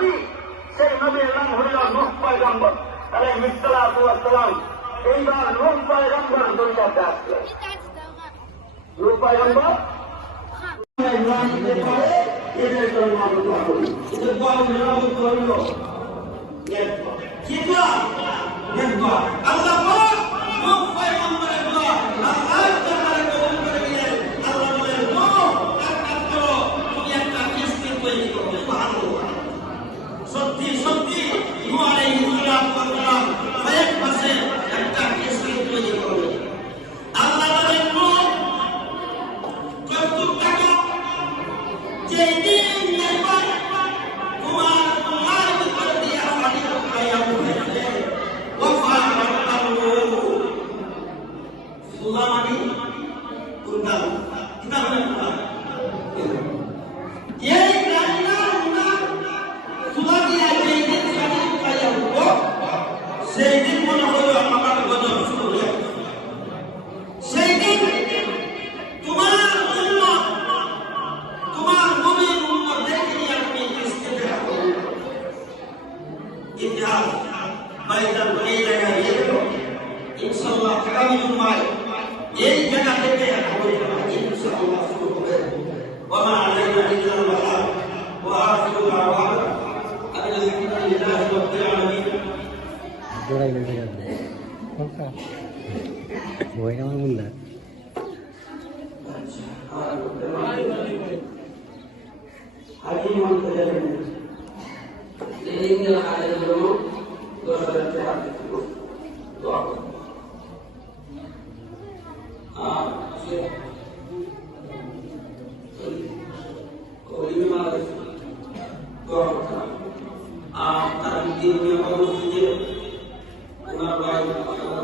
নবী, সেই নবীর নাম হইল নূহ পয়গম্বর আলাইহিস সালাতু ওয়াস সালাম। এইবার নূহ পয়গম্বর দুনিয়াতে আসলো। নূহ পয়গম্বর এদের জন্য আমরা দোয়া করি। এদের দোয়া হইল আল্লাহ নূহ পয়গম্বরের দোয়া আল্লাহর দরবারে কবুল করে নিলেন। আল্লাহ বলেন, নূহ কাজ করো, তুমি একটা কিস্তি তৈরি করো। সুবহানাল্লাহ। সত্যি সত্যি নূহ আলাইহিস সালাম কয়েক মাসে একটা কিস্তি তৈরি করলো। আল্লাহ বলেন, নূহ কত টাকা যেই দিন একবার তোমার ভিতর দিয়ে পানি খাইয়া উঠেছে সেই দিন মনে হলো আমার গজব শুরু হয়ে গেছে। সেই দিন তোমার উম্মত, তোমার নবীর উম্মতদেরকে নিয়ে তুমি কিস্তিতে রাখো। ইতিহাস বাইদান এই জায়গায় গেল। ইনশাআল্লাহ আগামী জুমায় এই জায়গা থেকে আলোচনা ইনশাআল্লাহ শুরু হবে। ওয়া আলাইনা ইল্লাল বালাগ ওয়া আখিরু দাওয়ানা আলহামদুলিল্লাহি রাব্বিল আলামিন। জোড়াই গেছে গাছে কোনটা ওই আমার মুল্লা হাকিম মানতে যাবেন এই নিয়ে আগে হলো 10,000 টাকা দোয়া করুন। তার দিন নিয়ে ওনার ভাই আল্লাহ